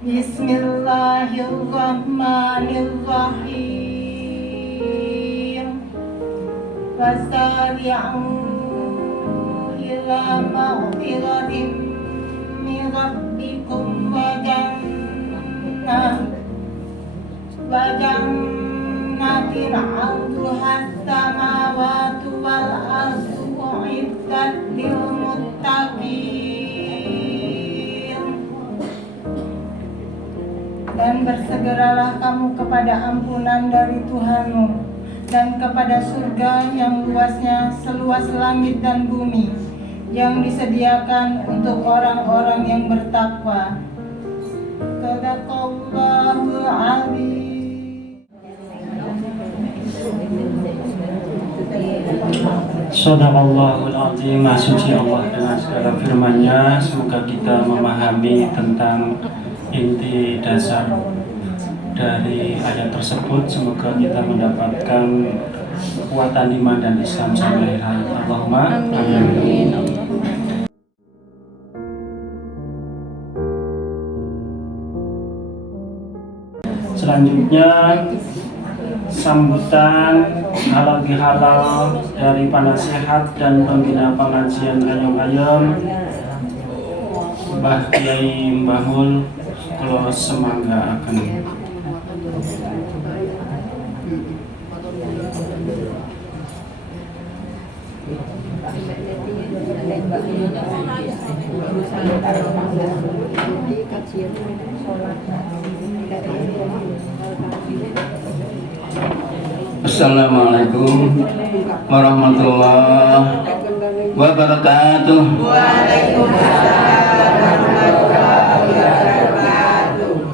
Bismillahirrahmanirrahim. Wasari'u ila maghfiratin min rabbikum wa jannatin 'arduha as-samawati wal ardu u'iddat lil muttaqin. Dan bersegeralah kamu kepada ampunan dari Tuhanmu dan kepada surga yang luasnya seluas langit dan bumi, yang disediakan untuk orang-orang yang bertakwa. Sadaqallahul azim. Sadaqallahul azim. Maha suci Allah dengan segala firman-Nya. Semoga kita memahami tentang inti dasar dari ayat tersebut. Semoga kita mendapatkan kekuatan iman dan Islam sampai akhir hayat. Allahumma amin. Selanjutnya sambutan halal bihalal dari penasehat dan pembina pengajian Ayom-Ayom, Mbah Kiai Mbah Mul. Kalau semangga akan Assalamualaikum warahmatullahi wabarakatuh.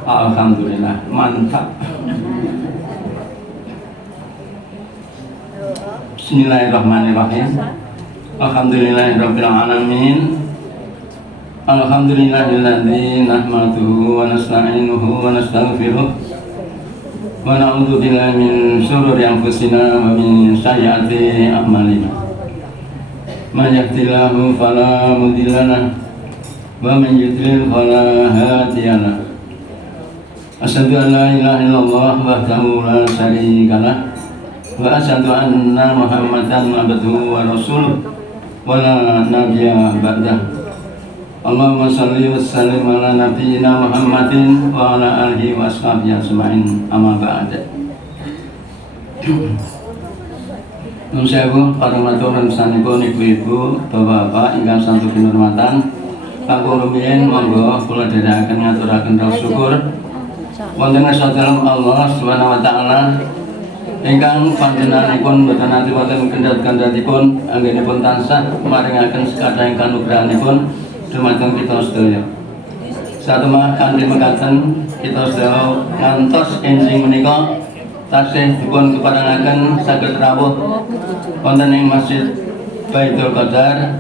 Alhamdulillah, mantap. Bismillahirrahmanirrahim. Alhamdulillahirabbil alamin. Alhamdulillahilladzi nahmaduhu wa nasta'inuhu wa nastaghfiruh wa na'udzu billahi min syururi anfusina wa min sayyiati a'malina. May yahdihillahu fala mudilla lahu wa man yudlil fala hadiya lahu. Asyhadu an la ilaha illallah wahdahu la syarika lah wa asyhadu anna Muhammadan abduhu wa rasuluh wa la nabiyya ba'dah. Allahumma shalli wa sallim ala nabiyyina Muhammadin wa ala alihi wa ashabihi ajmain, amma ba'd. Nun sewu para matur sanipun ibu-ibu, bapak-bapak ingkang santun kinurmatan, kanggo rumiyin monggo kula dherekaken ngaturaken rasa syukur wonten sadarem Allah Subhanahu wa taala ingkang panjenenganipun boten nate wonten kendhat-kendhatipun anggenipun tansah maringaken sekadang kanugrahanipun dumateng kita sedaya. Satemah kanthi mekaten kita sedaya ngantos enjing menika tasih dipun keparengaken saged rawuh wonten ing Masjid Baitul Qadar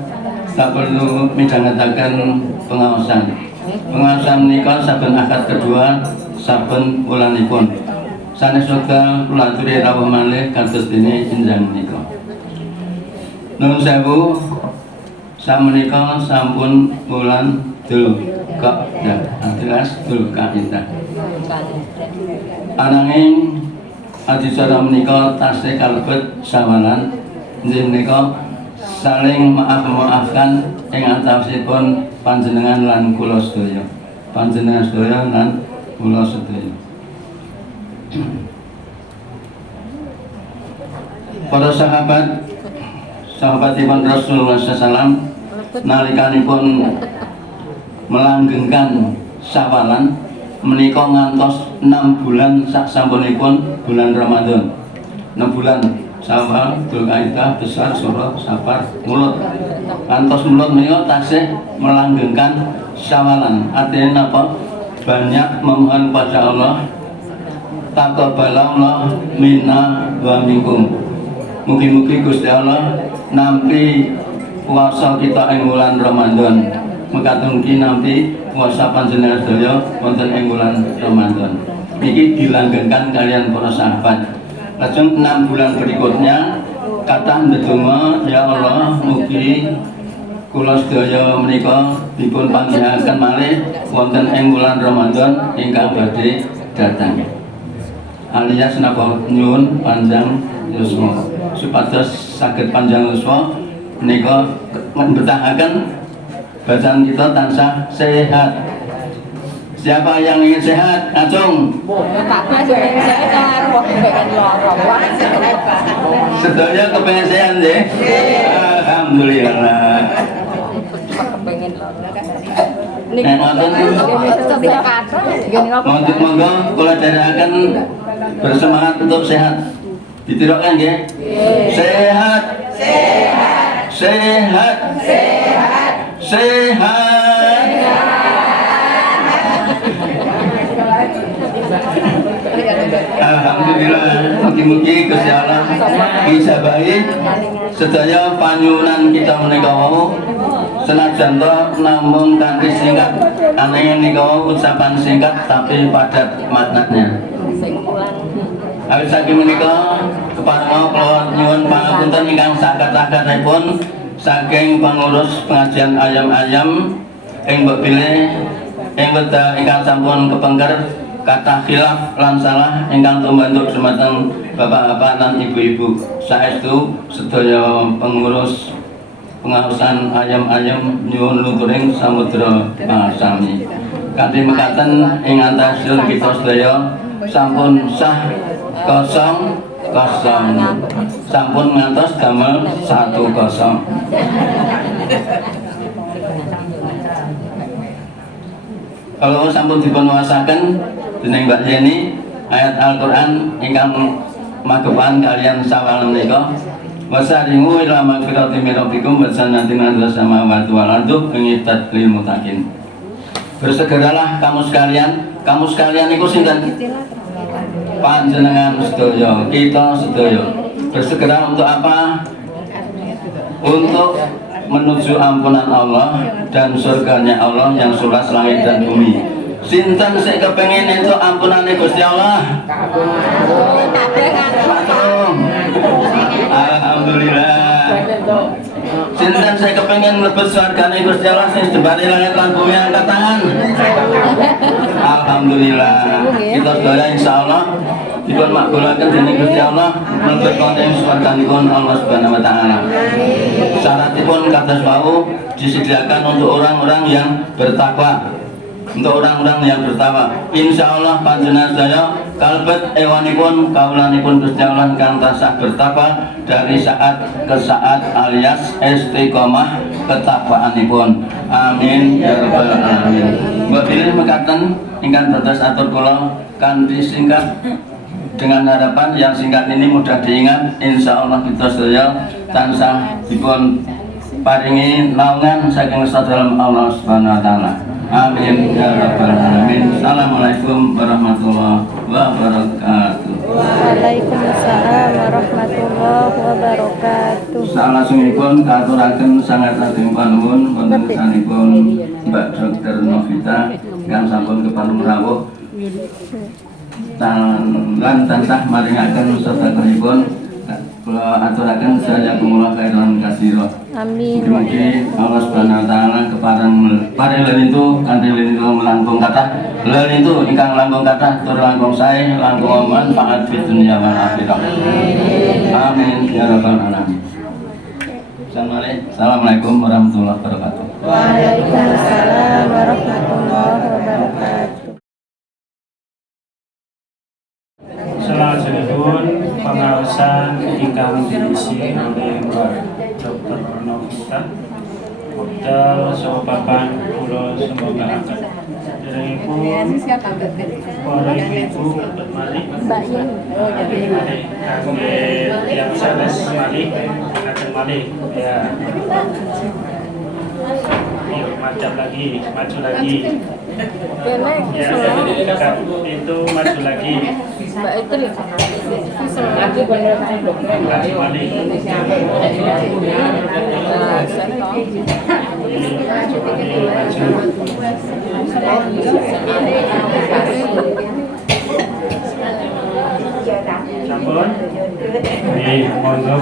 saperlu midhangetaken pengaosan. Pengaosan menika saben akad kedua saben wulanipun. Sanes wekdal kula aturi rawuh malih kados dene jenjang menika. Nuwun sewu, samenika sampun wulan Dzulqa'dah, alias Dzulqa'dah. Ananging adicara menika tasih kalebet sawalan inggih menika saling maafkan ing antawisipun panjenengan lan kula sedaya. Panjenengan sedaya lan kula sedaya. Para sahabatipun Rasulullah SAW nalikanipun melanggengkan Syawalan menika ngantos 6 bulan saksampunipun bulan Ramadan. 6 bulan Syawal, Dzulqa'dah, Besar, Suro, Safar, Mulud. Ngantos Mulud menika tasih melanggengkan Syawalan. Artinya apa? Banyak memohon pada Allah, taqabbalallahu minna wa minkum. Mugi-mugi Gusti Allah nampi puasa kita ing bulan Ramadan. Mekaten mugi nampi puasa panjenengan sedaya wonten ing bulan Ramadan. Iki dilanggengkan kalian para sahabat. Lajeng 6 bulan berikutnya kathah ndedonga, ya Allah mugi kula sedaya menika dipun panggihaken malih wonten ing bulan Ramadan ingkang badhe datang. Alias napa nyuwun panjang yuswa supados saged panjang yuswa menika mbetahaken bacaan kita tansah sehat. Siapa yang ingin sehat? Acung. Sedaya kepengen sehat nggih? Alhamdulillah. Monggo kula dherekaken bersemangat untuk sehat. Ditirokan nggih? Sehat. Sehat. Sehat. Sehat. Sehat. Alhamdulillah, mugi-mugi Gusti Allah bisa baik sedaya panyuwunan kita menika wau senajan to namung kanthi singkat ananging nika wau ucapan singkat tapi padat maknanya. Awit saking menika kepareng kula nyuwun pangapunten ingkang saged-sagedipun saking pengurus pengajian ayam-ayam ing mbok pilih ing wekdal ingkang sampun kepengker kata khilaf lan salah ingkang tumbantuk dumateng bapak-bapak lan ibu-ibu saestu sedaya pengurus pengawasan ayam-ayam nyuwun luturing samudra sami. Kanthi mekaten ing antawisipun kita sedaya sampun sah 0-0 sampun ngantos damel 1-0. Kalau sampun dipun wasaken dening Mbak Yeni ayat Al-Qur'an ingkang magepan kalian Syawalan menika wasarimu ila magfirati min rabbikum wa jannatin 'arduha samawati wal ardu u'iddat lil muttaqin. Bersegeralah kamu sekalian niku sinten? Panjenengan sedaya, kita sedaya. Bersegera untuk apa? Untuk menuju ampunan Allah dan surganya Allah yang luas langit dan bumi. Sinten sing kepengin entuk ampunane Gusti Allah? Alhamdulillah. Sinten sing kepengin mlebu surgane Gusti Allah sing jembare langit lan bumi angkat tangan. Alhamdulillah. Kita sedaya insyaallah dipun makbulaken dening Gusti Allah mlebu wonten surganipun Allah Subhanahu wa taala. Syaratipun kados wau disediakan untuk orang-orang yang bertakwa. Untuk orang-orang yang bertakwa, insya Allah panjenengan saya kalbet ewanipun kaulanipun Gusti Allah kang tansah bertakwa dari saat ke saat alias istiqomah ketakwaanipun. Amin ya rabbal alamin. Mbok pilih mekaten ingkang dados atur kula kanthi singkat dengan harapan yang singkat ini mudah diingat. Insya Allah kita sedaya tansah dipun paringi naungan saking sadaya Allah Subhanahu wa taala. Amin ya rabbal alamin. Assalamualaikum warahmatullahi wabarakatuh. Waalaikumsalam warahmatullahi wabarakatuh. Salajengipun katuraken sangat ageng panuwun wonten sanipun Mbak Dr. Novita ingkang sampun kepareng rawuh lan tansah maringaken sedherekipun. Kula aturaken sajakumullah khairan katsira. Amin. Mugi-mugi Allah Subhanahu wa taala paring lelintu kanthi lelintu melangkung kathah lelintu ingkang langkung kathah tur langkung sae langkung manfaat fid dunya wal akhirah. Amin ya rabbal alamin. Assalamualaikum warahmatullahi wabarakatuh. Waalaikumsalam warahmatullahi wabarakatuh. Salajengipun pengawasan ingkang diisi oleh Mbak Dr. Novita wekdal saha papan kula sembangaaken. Derengipun para ibu mboten malih Mbak Yeni. kangge tiyang sanes malih ajeng malih ya. Yuk, maju lagi. Ya, dekat itu maju lagi. Mbak itu nih. Maju balik. Sampun. Nih, monggo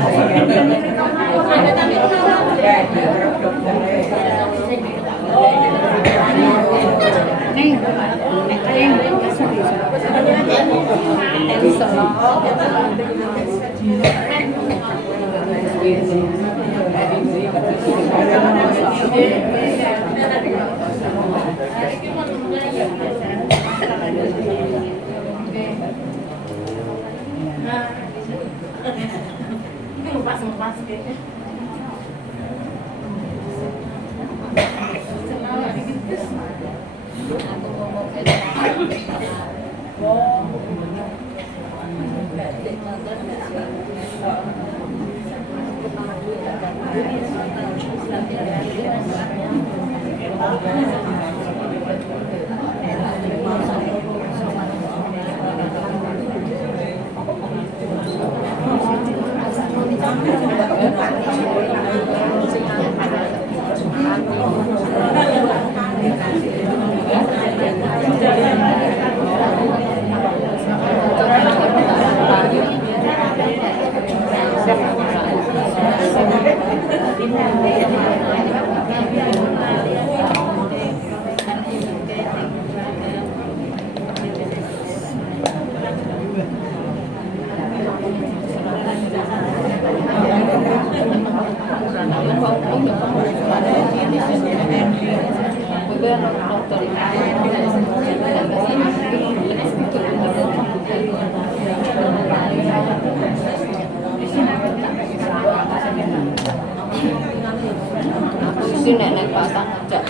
Nenek pasang ngejak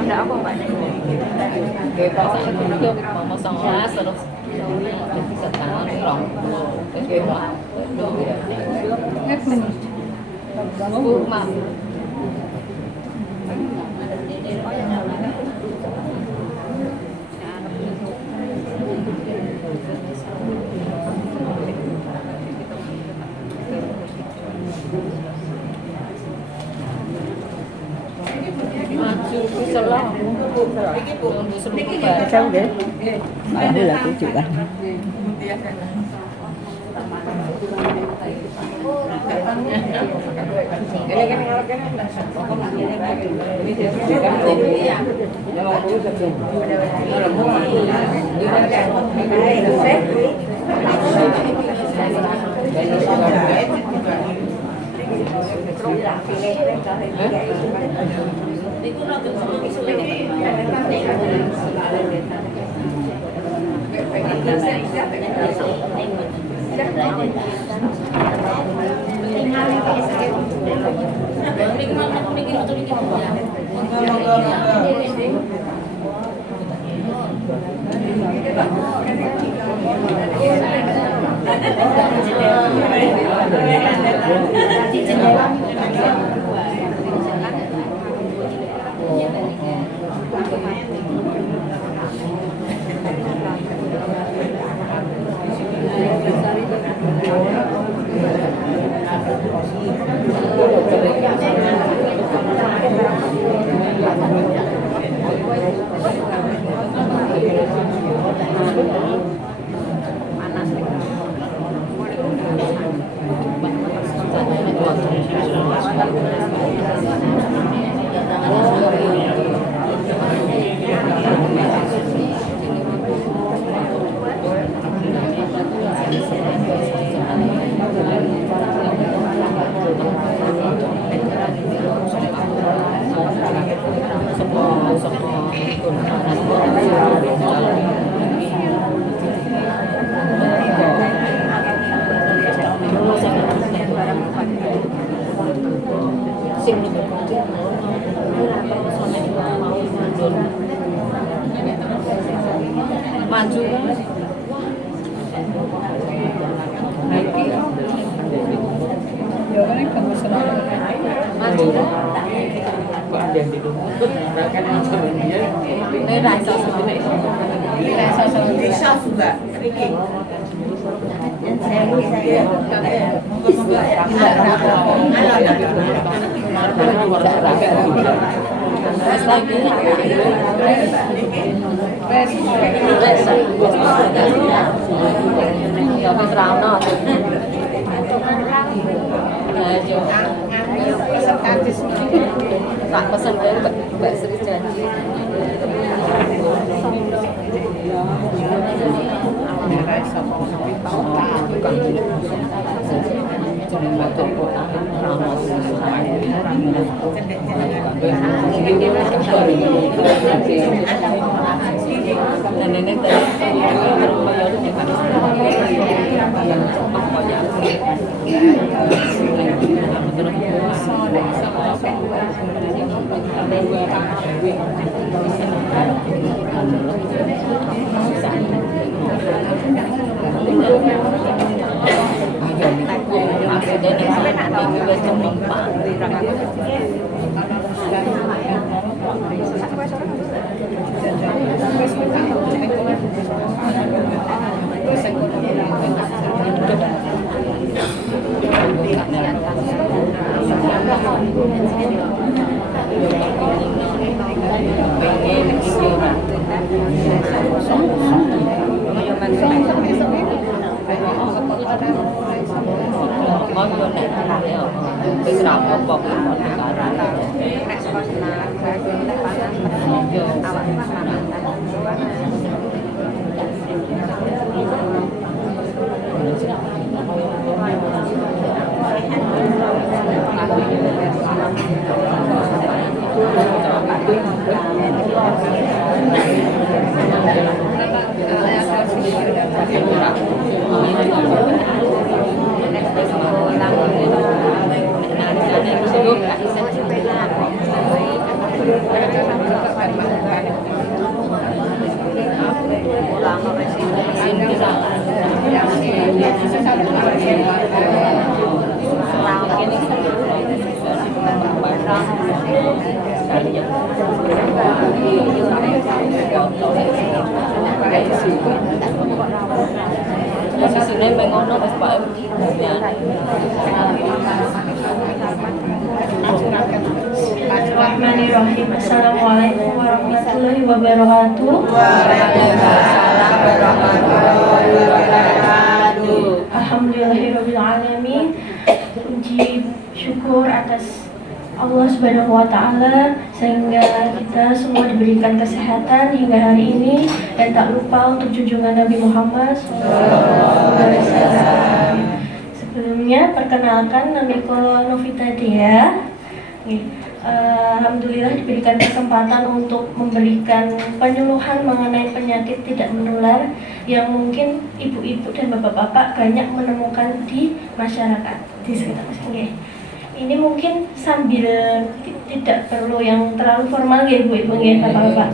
ada apa Pak? Mau sangat terus bisa tangan rong. Bu, Mak. Sao vậy? Đây là của chị bạn. Maju. Tak pesan Mbak Sri janji. Posisinya mengono wis Pak. Bismillahirrahmanirrahim. Assalamualaikum warahmatullahi wabarakatuh. Waalaikumsalam warahmatullahi wabarakatuh. Alhamdulillahirabbil alamin. Puji syukur atas Allah Subhanahu wa taala sehingga kita semua diberikan kesehatan hingga hari ini, dan tak lupa untuk junjungan Nabi Muhammad SAW. Sebelumnya perkenalkan, namaku Novita Dea. Alhamdulillah diberikan kesempatan untuk memberikan penyuluhan mengenai penyakit tidak menular yang mungkin ibu-ibu dan bapak-bapak banyak menemukan di masyarakat di sekitar sini. Ini mungkin sambil tidak perlu yang terlalu formal ya ibu-ibu ya bapak-bapak.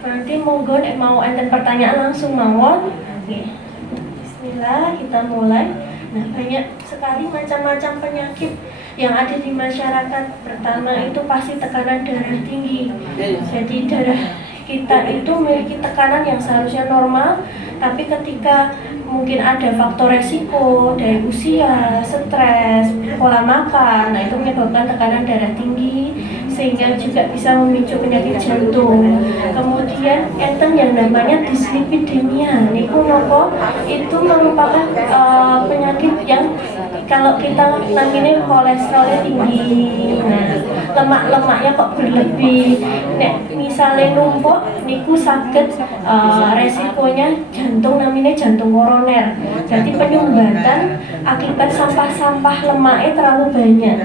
Nanti monggo mau enten pertanyaan langsung mawon. Bismillah. Bismillah, kita mulai. Nah, banyak sekali macam-macam penyakit yang ada di masyarakat. Pertama itu pasti tekanan darah tinggi. Jadi darah kita itu memiliki tekanan yang seharusnya normal, tapi ketika mungkin ada faktor resiko dari usia, stres, pola makan, nah itu menyebabkan tekanan darah tinggi sehingga juga bisa memicu penyakit jantung. Kemudian enten yang namanya dislipidemia, niku nopo itu merupakan penyakit yang kalau kita namanya kolesterolnya tinggi, nah lemak-lemaknya kok berlebih. Nek misalnya numpuk, niku sakit resikonya jantung namanya jantung koroner. Jadi penyumbatan akibat sampah-sampah lemaknya terlalu banyak.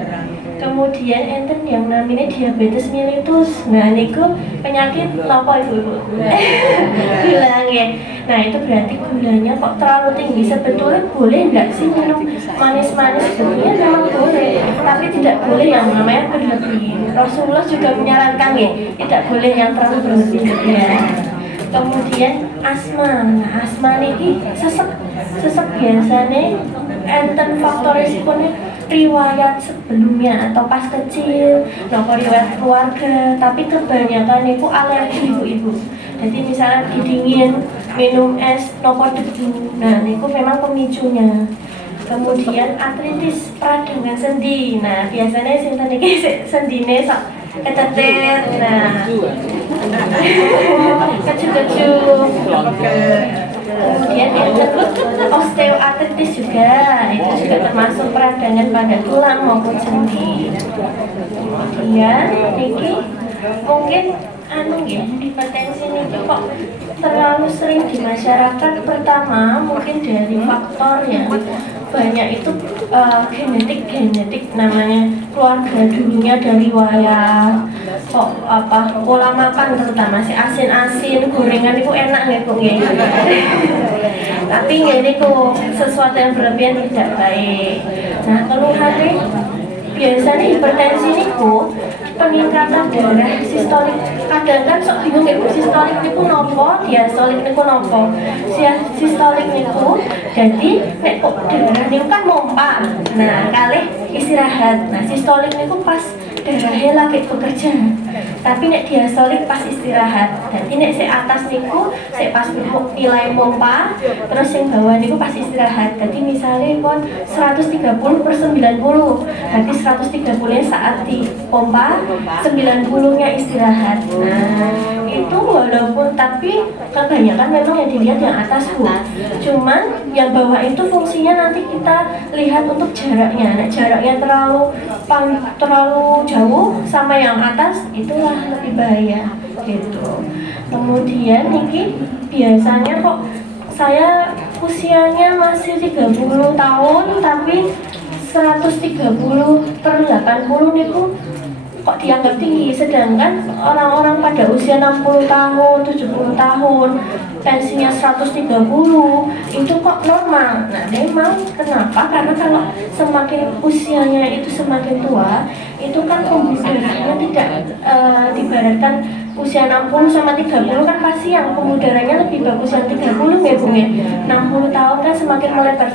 Kemudian enten yang namanya diabetes mellitus. Nah, niku penyakit apa ibu-ibu? Gula ya. Nah, itu berarti gulanya kok terlalu tinggi. Sebetulnya boleh enggak sih minum manis-manis? Sebetulnya memang boleh, tapi tidak boleh yang namanya berlebih. Rasulullah juga menyarankan ya, tidak boleh yang terlalu berlebih ya. Kemudian asma. Nah, asma ini sesek biasanya enten faktor risikonya riwayat sebelumnya atau pas kecil, nopo riwayat keluarga, tapi kebanyakan itu alergi ibu-ibu. Jadi misalnya dingin, minum es, nopo debu, nah itu memang pemicunya. Kemudian artritis peradangan sendi, nah biasanya sinten iki sendine sok kecetet, nah keju-keju. Kemudian osteoartritis juga, itu juga termasuk peradangan pada tulang maupun sendi. Kemudian niki mungkin hipertensi niki kok terlalu sering di masyarakat. Pertama mungkin dari faktor yang banyak itu genetik namanya, keluarga dulunya dari wayang kok pola makan terutama si asin-asin gorengan itu enak nggak bu ya. Tapi nggak niku sesuatu yang berlebihan tidak baik. Nah keluhannya biasanya hipertensi niku peningkatan darah sistolik. Kadang kan sok bingung ya, sistolik niku nopo, diastolik niku nopo. Sistolik niku jadi nek kok darah niku kan mompa. Nah, kalih istirahat. Nah, sistolik niku pas darahnya lagi bekerja. Tapi nek diastolik pas istirahat. Jadi nek si atas niku si pas nilai mompa, terus yang bawah niku pas istirahat. Jadi misalnya pun 130/90. Berarti 130-nya saat di pompa, 90-nya istirahat. Nah, itu walaupun tapi kebanyakan memang yang dilihat yang atas bu. Cuman yang bawah itu fungsinya nanti kita lihat untuk jaraknya. Nah, jaraknya terlalu jauh sama yang atas itulah lebih bahaya gitu. Kemudian niki biasanya kok saya usianya masih 30 tahun tapi 130/80 niku kok dianggap tinggi, sedangkan orang-orang pada usia 60 tahun, 70 tahun tensinya 130 itu kok normal. Nah memang kenapa? Karena kalau semakin usianya itu semakin tua, itu kan pembuluh darahnya tidak diibaratkan usia 60 sama 30 kan pasti yang pembuluh darahnya lebih bagus yang 30 ya Bu ya. 60 tahun kan semakin melebar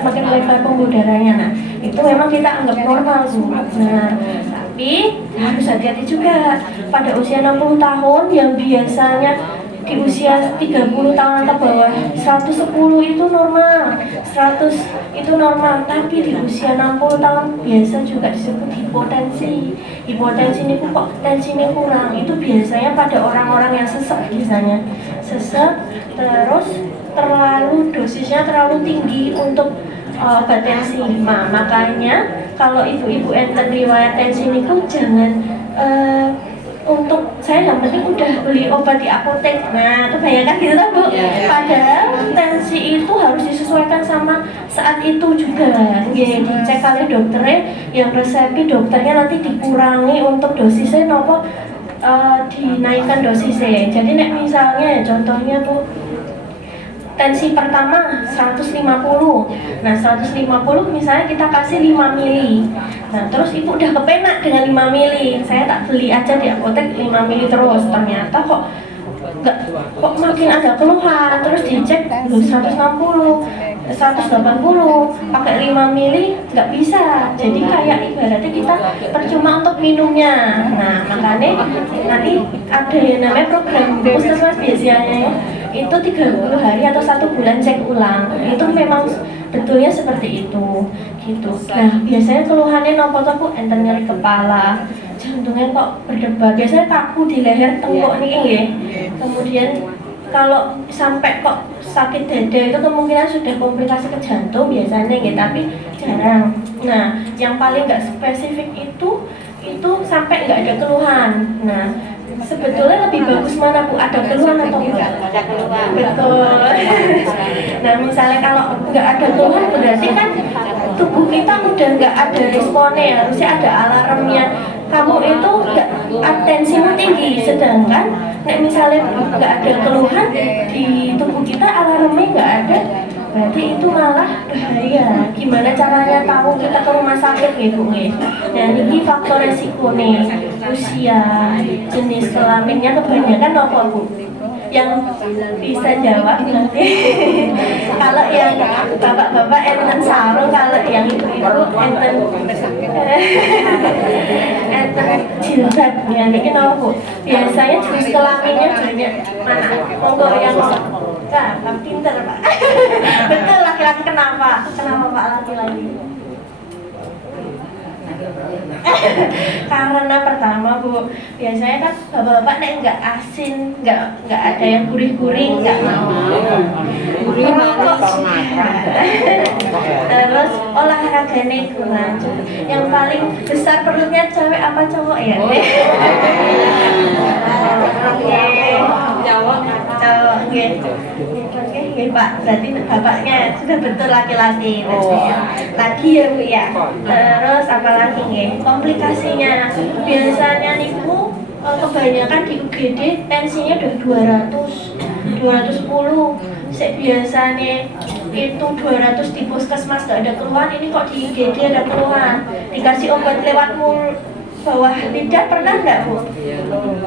pembuluh darahnya. Nah, itu memang kita anggap normal Bu. Nah, tapi harus hati-hati juga pada usia 60 tahun yang biasanya di usia 30 tahun ke bawah 110 itu normal, 100 itu normal, tapi di usia 60 tahun biasa juga disebut hipotensi. Hipotensi ini kok tensinya kurang, itu biasanya pada orang-orang yang sesek biasanya. Sesek terus dosisnya terlalu tinggi untuk obat tensi. Nah, makanya kalau ibu-ibu enten riwayat tensi ini jangan untuk saya yang penting udah beli obat di apotek. Nah, kebanyakan gitu kan Bu. Padahal tensi itu harus disesuaikan sama saat itu juga. Ya, dicek kali dokternya, yang resepi dokternya nanti dikurangi untuk dosisnya nopo dinaikkan dosisnya. Jadi nek misalnya contohnya Bu, tensi pertama 150. Nah, 150 misalnya kita kasih 5 mili. Nah, terus ibu udah kepenak dengan 5 mili. Saya tak beli aja di apotek 5 mili terus. Ternyata kok makin ada keluhan. Terus dicek 160. 180, pakai 5 mili nggak bisa. Jadi kayak ibaratnya kita percuma untuk minumnya. Nah makanya nanti ada yang namanya program puskesmas biasanya itu 30 hari atau 1 bulan cek ulang. Itu memang betulnya seperti itu gitu. Nah biasanya keluhannya nopo tuh enten nyeri kepala, jantungnya kok berdebar, biasanya kaku di leher tengkuk nih ya. Kemudian kalau sampai kok sakit dada itu kemungkinan sudah komplikasi ke jantung biasanya gitu, tapi jarang. Nah yang paling nggak spesifik itu sampai nggak ada keluhan. Nah sebetulnya lebih bagus mana Bu, ada keluhan atau enggak? Ada keluhan. Betul. Nah misalnya kalau nggak ada keluhan berarti kan tubuh kita udah nggak ada responnya, harusnya ada alarmnya. Kamu itu nggak, atensimu tinggi, sedangkan misalnya nggak ada keluhan di tubuh kita, alarmnya nggak ada, berarti itu malah bahaya. Gimana caranya tahu kita ke rumah sakit gitu nih? Nah ini faktor resiko nih, usia, jenis kelaminnya kebanyakan apa Bu? Yang bisa jawab nanti. Kalau yang bapak-bapak enten sarung, kalau yang ibu-ibu enten jilbab. Ya ini apa Bu? Biasanya jenis kelaminnya banyak mana? Monggo yang Pak pinter Pak. Betul, laki-laki kenapa? Kenapa Pak laki-laki? Karena pertama Bu, biasanya kan bapak-bapak nek nggak asin, nggak ada yang gurih-gurih, nggak mau. Terus olahraganya kurang. Yang paling besar perutnya cewek apa cowok ya? Cowok, gitu. Oke, Pak. Berarti bapaknya sudah betul laki-laki. Lagi ya Bu ya. Terus apa lagi nih? Komplikasinya biasanya nih Bu, kebanyakan di UGD tensinya udah 210. Biasanya itu 200 di puskesmas gak ada keluhan, ini kok di IGD ada keluhan. Dikasih obat lewat mulut bawah lidah pernah nggak Bu?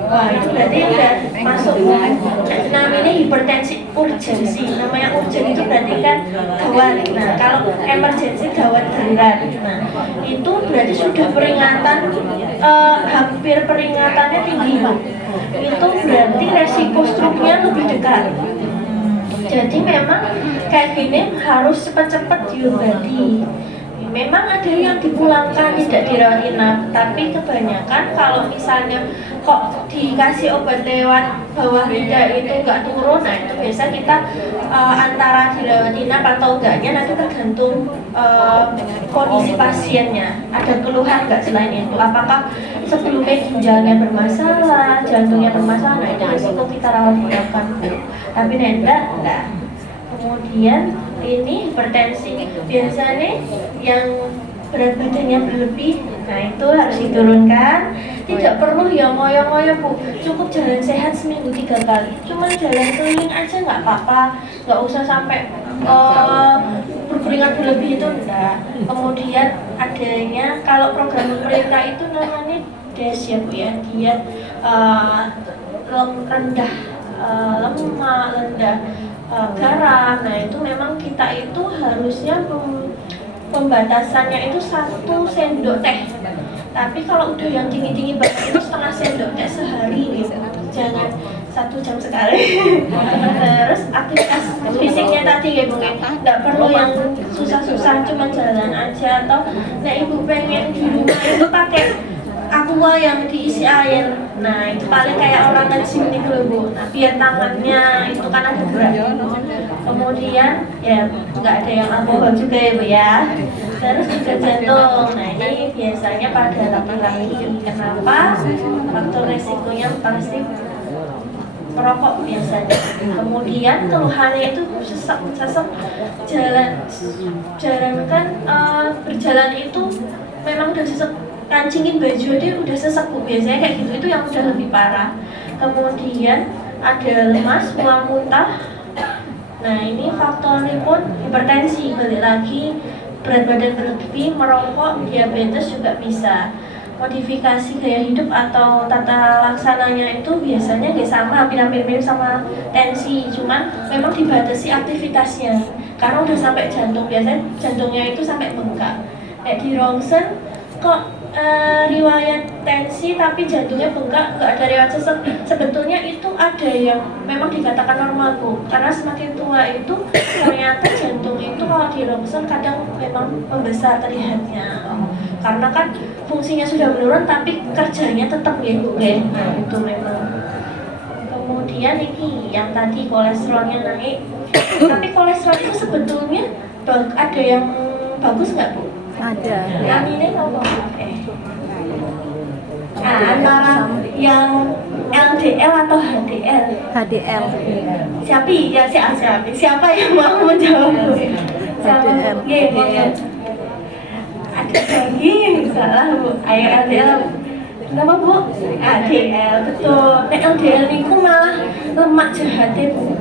Wah itu berarti udah masuk namanya hipertensi urgensi. Namanya urgent itu berarti kan gawat. Nah kalau emergency gawat darurat. Nah itu berarti sudah peringatan, hampir peringatannya tinggi Bu. Itu berarti resiko struknya lebih dekat. Jadi memang kayak gini harus cepat-cepat diobati. Memang ada yang dipulangkan tidak dirawat inap, tapi kebanyakan kalau misalnya kok dikasih obat lewat bawah lidah itu nggak turun, nah itu biasa kita antara dirawat inap atau enggaknya nanti tergantung kondisi pasiennya. Ada keluhan nggak selain itu? Apakah sebelumnya ginjalnya bermasalah, jantungnya bermasalah? Nah itu risiko kita rawat inapkan. Tapi enggak. Kemudian ini hipertensi biasanya yang berat badannya berlebih, nah itu harus diturunkan. Tidak perlu ya ngoyo-ngoyo Bu, cukup jalan sehat seminggu 3 kali, cuma jalan keliling aja nggak apa-apa, nggak usah sampai berkeringat berlebih itu enggak. Kemudian adanya kalau program pemerintah itu namanya DES ya Bu ya, diet rendah lemak, rendah garam. Nah itu memang kita itu harusnya pembatasannya itu 1 sendok teh. Tapi kalau udah yang tinggi-tinggi banget itu setengah sendok teh sehari gitu. Jangan 1 jam sekali. Terus aktivitas fisiknya tadi ya Bu, nggak perlu yang susah-susah, cuma jalan aja. Atau nah ibu pengen di rumah itu pakai aqua yang diisi air. Nah itu paling kayak orang nge-gym nih Bu. Nah biar tangannya itu kan ada gerak. Kemudian ya nggak ada yang alkohol juga ya Bu ya. Terus juga jantung. Nah ini biasanya pada laki-laki. Kenapa? Faktor resikonya pasti merokok biasanya. Kemudian keluhannya itu sesek jalan kan berjalan itu memang udah sesek. Kancingin baju dia udah sesek Bu, biasanya kayak gitu, itu yang udah lebih parah. Kemudian ada lemas, mual muntah. Nah ini faktornya pun hipertensi, balik lagi berat badan berlebih, merokok, diabetes juga bisa. Modifikasi gaya hidup atau tata laksananya itu biasanya sama, hampir mirip sama tensi, cuman memang dibatasi aktivitasnya. karena udah sampai jantung, biasanya jantungnya itu sampai bengkak. Di rongsen kok riwayat tensi tapi jantungnya bengkak, nggak ada riwayat sesek. Sebetulnya itu ada yang memang dikatakan normal Bu, karena semakin tua itu ternyata jantung itu kalau di rongsen kadang memang membesar terlihatnya, karena kan fungsinya sudah menurun tapi kerjanya tetap gitu. Nah itu memang. Kemudian ini yang tadi kolesterolnya naik, tapi kolesterol itu sebetulnya ada yang bagus nggak Bu? Ada. Yang ini apa? Antara yang LDL atau HDL? HDL. Siapa yang mau menjawab? HDL. Ada lagi salah Bu. Ayo LDL. Kenapa Bu? HDL betul. LDL itu malah lemak jahat Bu.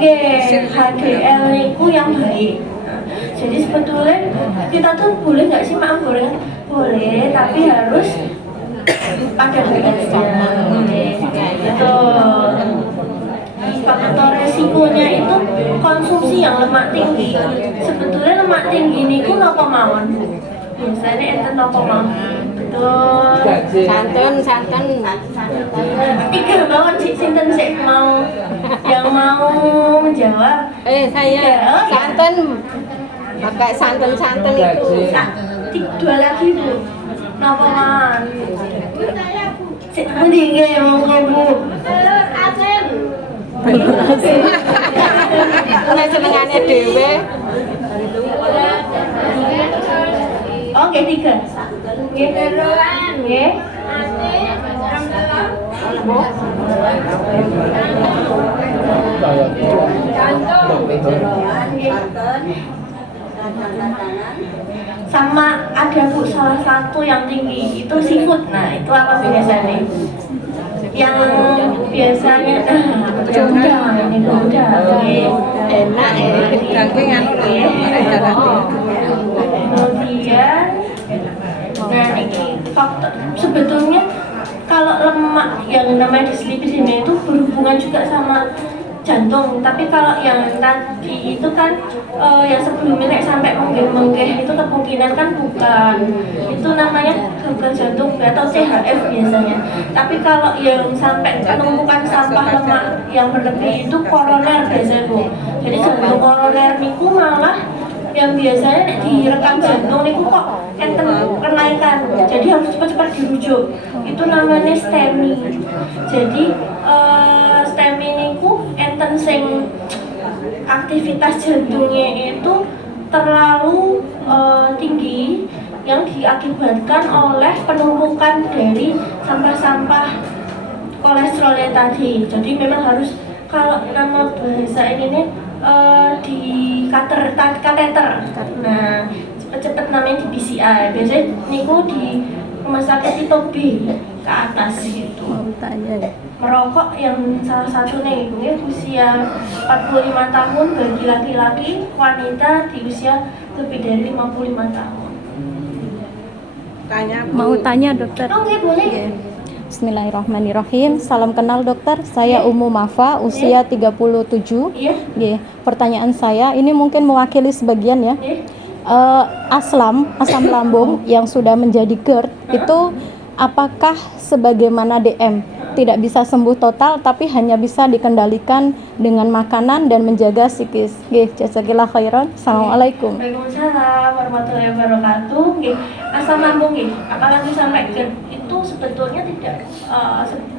HDL itu yang baik. Jadi sebetulnya kita tuh boleh nggak sih makan gorengan? Boleh, tapi harus pada batasnya. Betul. Faktor resikonya itu konsumsi yang lemak tinggi. Sebetulnya lemak tinggi ini ku nopo mawon. Biasanya enten nopo mawon. Betul. Santen. Tiga banget sih sinten sih mau yang mau menjawab. Saya santen. Pakai santen itu. Dua lagi Bu. Nopo mawon. Mending mau Bu. Nek senengane dhewe. Oke, 3. Oke. Sama ada Bu salah satu yang tinggi itu seafood. Nah itu apa biasanya? Yang biasanya udang, ini udang. Enak Kemudian, nah ini faktor sebetulnya kalau lemak yang namanya dislipidemia itu berhubungan juga sama jantung, tapi kalau yang tadi itu kan yang sebelumnya sampai menggeh itu kemungkinan kan bukan, itu namanya gagal jantung atau CHF biasanya. Tapi kalau yang sampai penumpukan sampah lemak yang berlebih itu koroner biasanya Bu. Jadi jantung koroner niku malah yang biasanya direkam jantung niku kok enten kenaikan, jadi harus cepat-cepat dirujuk. Itu namanya STEMI. Jadi STEMI niku enten sing aktivitas jantungnya itu terlalu tinggi yang diakibatkan oleh penumpukan dari sampah-sampah kolesterolnya tadi. Jadi memang harus, kalau nama bahasa ini di kateter. Nah, cepet-cepet namanya di PCI. Biasanya niku di rumah sakit tipe B ke atas gitu. Mau tanya ya. Merokok yang salah satu nih, usia 45 tahun bagi laki-laki, wanita di usia lebih dari 55 tahun. Mau tanya dokter. Oke, boleh. Bismillahirrahmanirrahim. Salam kenal dokter. Saya Umu Mafa, usia 37. Iya. Pertanyaan saya ini mungkin mewakili sebagian ya. Asam lambung yang sudah menjadi GERD itu apakah sebagaimana DM tidak bisa sembuh total tapi hanya bisa dikendalikan dengan makanan dan menjaga psikis? Jazakillah khairan. Assalamualaikum. Waalaikumsalam warahmatullahi wabarakatuh. Asam lambung apalagi sampai GERD itu sebetulnya tidak,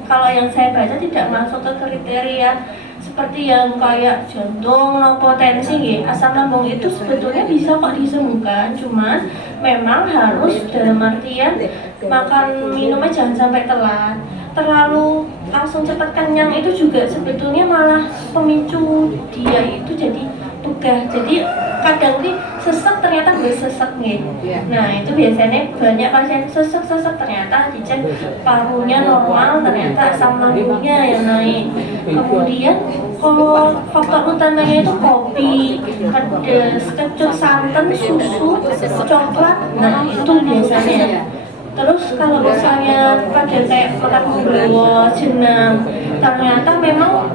kalau yang saya baca tidak masuk ke kriteria seperti yang kayak jantung, potensi. Asam lambung itu sebetulnya bisa kok disembuhkan, cuman memang harus dalam artian makan minumnya jangan sampai telat. Terlalu langsung cepat kenyang itu juga sebetulnya malah pemicu dia itu jadi begah. Jadi kadang nih sesek ternyata bersesek nih. Nah itu biasanya banyak pasien sesek ternyata dicek parunya normal, ternyata asam lambungnya yang naik. Kemudian kalau faktor utamanya itu kopi, pedas, kecut, santan, susu, coklat. Nah itu biasanya. Terus kalau misalnya pada kayak makan bubur jenang, ternyata memang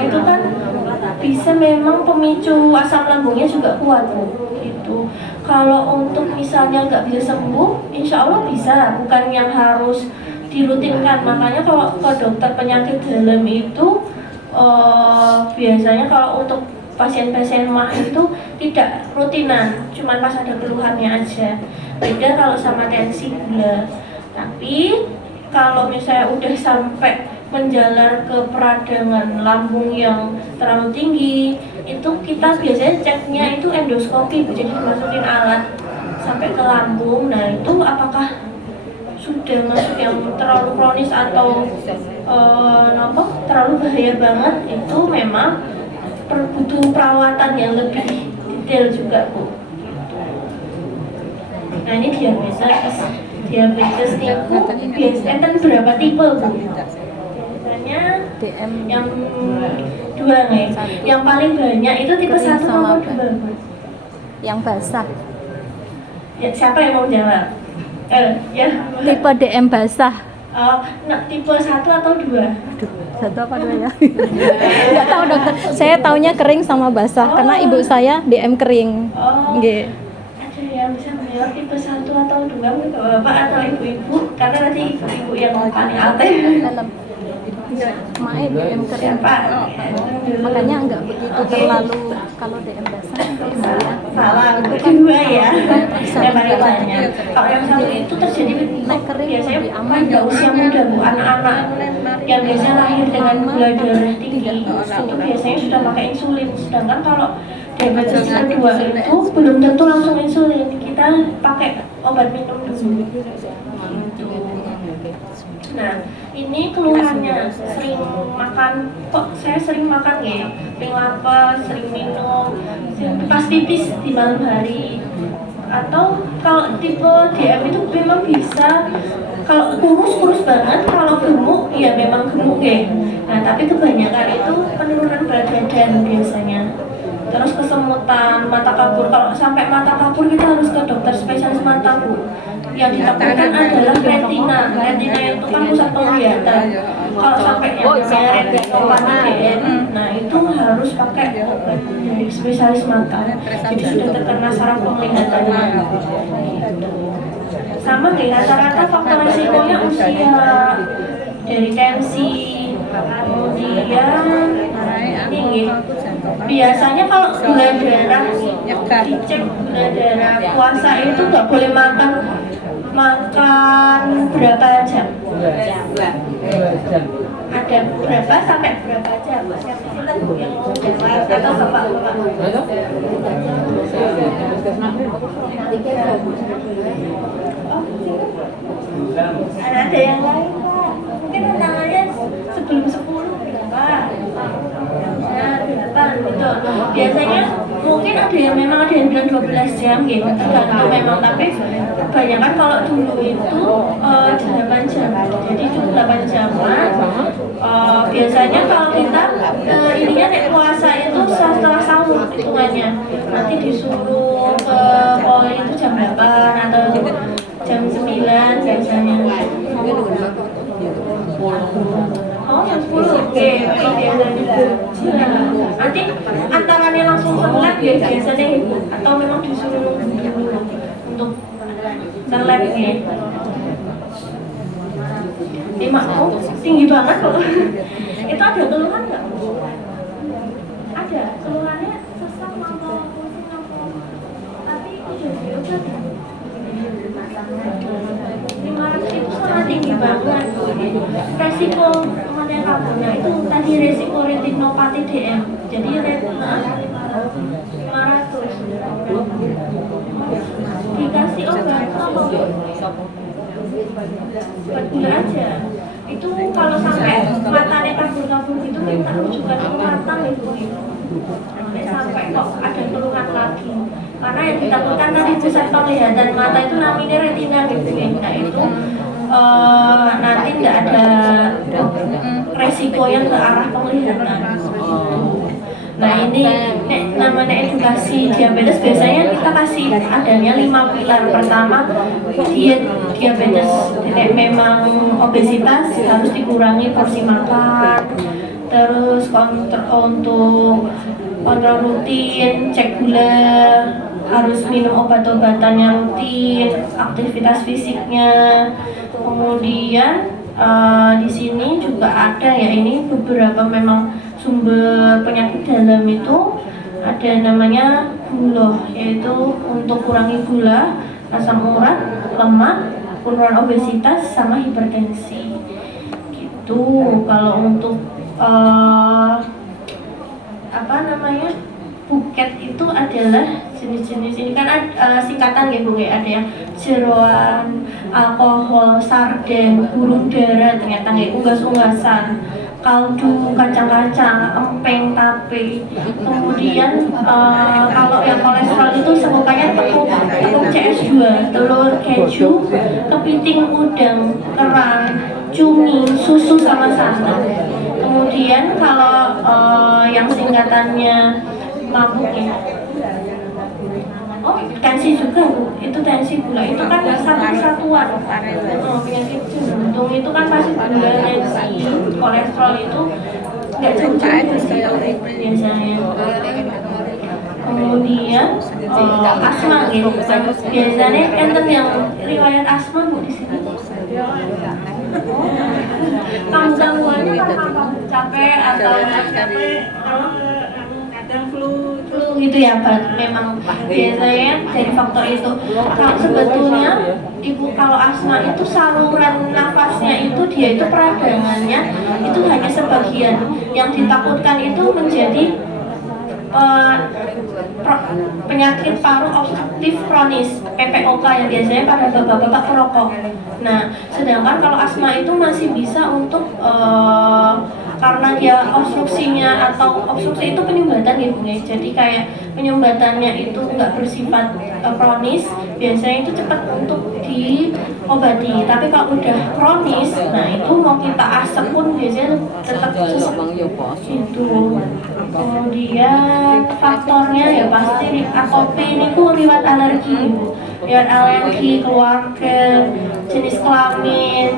itu kan bisa memang pemicu asam lambungnya juga kuat Bu. Gitu. Kalau untuk misalnya nggak bisa sembuh, insya Allah bisa, bukan yang harus dirutinkan. Makanya kalau ke dokter penyakit dalam itu biasanya kalau untuk pasien-pasien mah itu tidak rutinan, cuman pas ada keluhannya aja. Beda kalau sama tensi gula. Tapi kalau misalnya udah sampai menjalar ke peradangan lambung yang terlalu tinggi, itu kita biasanya ceknya itu endoskopi, jadi masukin alat sampai ke lambung. Nah itu apakah sudah masuk yang terlalu kronis atau terlalu bahaya banget, itu memang butuh perawatan yang lebih detail juga Bu. Nah ini diabetes tipe biasanya kan berapa tipe Bu? Biasanya yang dua nih, yang paling banyak itu tipe 1 atau 2? Yang basah. Ya, siapa yang mau jawab? Ya. Tipe DM basah. Nah, tipe 1 atau 2? Aduh, 1 apa 2 ya? Nggak tahu dokter. Saya taunya kering sama basah karena ibu saya DM kering. Nggih. Ada yang bisa menjawab tipe 1 atau 2 mungkin Bapak atau ibu-ibu, karena nanti ibu yang paling aktif. Mae DM kering. Siapa? Makanya nggak begitu terlalu kalau DM basah ya. Salah, itu kan 2 ya. Yang paling banyak. Kalau yang 1 itu terjadi biasanya pada usia muda Bu, anak-anak yang biasanya lahir dengan gula darah tinggi itu biasanya sudah pakai insulin. Sedangkan kalau diabetes tipe 2 itu belum tentu langsung insulin, kita pakai obat minum dulu. Nah, ini keluhannya sering makan, kok saya sering makan ya, sering lapar, sering minum, pas pipis di malam hari. Atau kalau tipe DM itu memang bisa, kalau kurus banget, kalau gemuk ya memang gemuk ya. Nah, tapi kebanyakan itu penurunan berat badan biasanya. Terus kesemutan, mata kabur. Kalau sampai mata kabur kita harus ke dokter spesialis mata Bu. Yang ditakutkan adalah retina. Retina itu kan pusat penglihatan. Kalau sampai yang namanya retinopati DM, nah itu harus pakai obat dari spesialis mata. Jadi sudah terkena saraf penglihatannya. Sama nih, rata-rata faktor resikonya usia, dari tensi, kemudian tinggi. Biasanya kalau gula darah dicek gula darah puasa itu nggak boleh makan berapa jam? Ada berapa sampai berapa jam? Yang mau jawab atau bapak-bapak? Ada yang lain Pak? Mungkin tantangannya sebelum 10 berapa? Nah, 8 gitu. Biasanya mungkin ada yang memang ada yang bilang 12 jam gitu, tergantung memang, tapi kebanyakan kalau dulu itu 8 jam. Jadi itu 8 jam. Biasanya kalau kita ininya nek puasa itu setelah sahur hitungannya. Nanti disuruh ke poli itu jam 8 atau jam 9 biasanya. Oh, jam 10. Oke, memang biasanya. Nanti antaranya langsung ke lab ya biasanya Ibu, atau memang disuruh nunggu dulu untuk ke lab ya. Makmu tinggi banget loh. Itu ada keluhan nggak? Ada. Keluhannya sesak atau pusing atau tapi udah diobat. 500 itu sangat tinggi banget. Resiko kematian kaburnya itu tadi resiko retinopati DM. Jadi retina 500. Dikasih obat apa? Buat gula aja. Itu kalau sampai matanya kabur-kabur gitu kita rujukan ke mata itu. Sampai kok ada keluhan lagi. Karena yang ditakutkan tadi pusat penglihatan mata itu namanya retina gitu ya. Nah itu nanti nggak ada resiko yang ke arah penglihatan. Nah ini namanya edukasi diabetes, biasanya kita kasih adanya 5 pilar. Pertama, diabetes, memang obesitas harus dikurangi porsi makan. terus untuk kontrol rutin, cek gula, harus minum obat-obatannya rutin, aktivitas fisiknya. Kemudian di sini juga ada ya, ini beberapa memang sumber penyakit dalam itu ada namanya gula, yaitu untuk kurangi gula, asam urat, lemak, penurunan obesitas sama hipertensi. Gitu. Kalau untuk buket itu adalah jenis-jenis ini kan singkatan ya Bu, ada yang jeroan, alkohol, sarden, burung dara, ternyata nggak unggas-unggasan, kaldu, kacang-kacang, empeng, tape. Kemudian kalau yang kolesterol itu sebutannya tepung CS2, telur, keju, kepiting udang, kerang, cumi, susu sama santan. Kemudian kalau yang singkatannya mabuk ya, oh tensi juga Bu, itu tensi gula itu kan satu kesatuan. Penyakit jantung itu kan pasti gula, tensi, kolesterol itu nggak jauh-jauh biasanya. Kemudian asma gitu, biasanya enten yang riwayat asma Bu di sini. Gangguannya apa? Capek atau kadang flu gitu ya, memang biasanya dari faktor itu. Kalau sebetulnya Ibu kalau asma itu saluran nafasnya itu dia itu peradangannya itu hanya sebagian. Yang ditakutkan itu menjadi penyakit paru obstruktif kronis (PPOK) yang biasanya pada bapak-bapak perokok. Nah, sedangkan kalau asma itu masih bisa untuk karena dia obstruksinya atau obstruksi itu penyumbatan gitu guys. Jadi kayak penyumbatannya itu nggak bersifat kronis, biasanya itu cepat untuk diobati. Tapi kalau udah kronis, nah itu mau kita asap pun biasanya tetap susah itu. Kemudian faktornya ya pasti AKP ini tuh riwayat alergi, keluarga, jenis kelamin,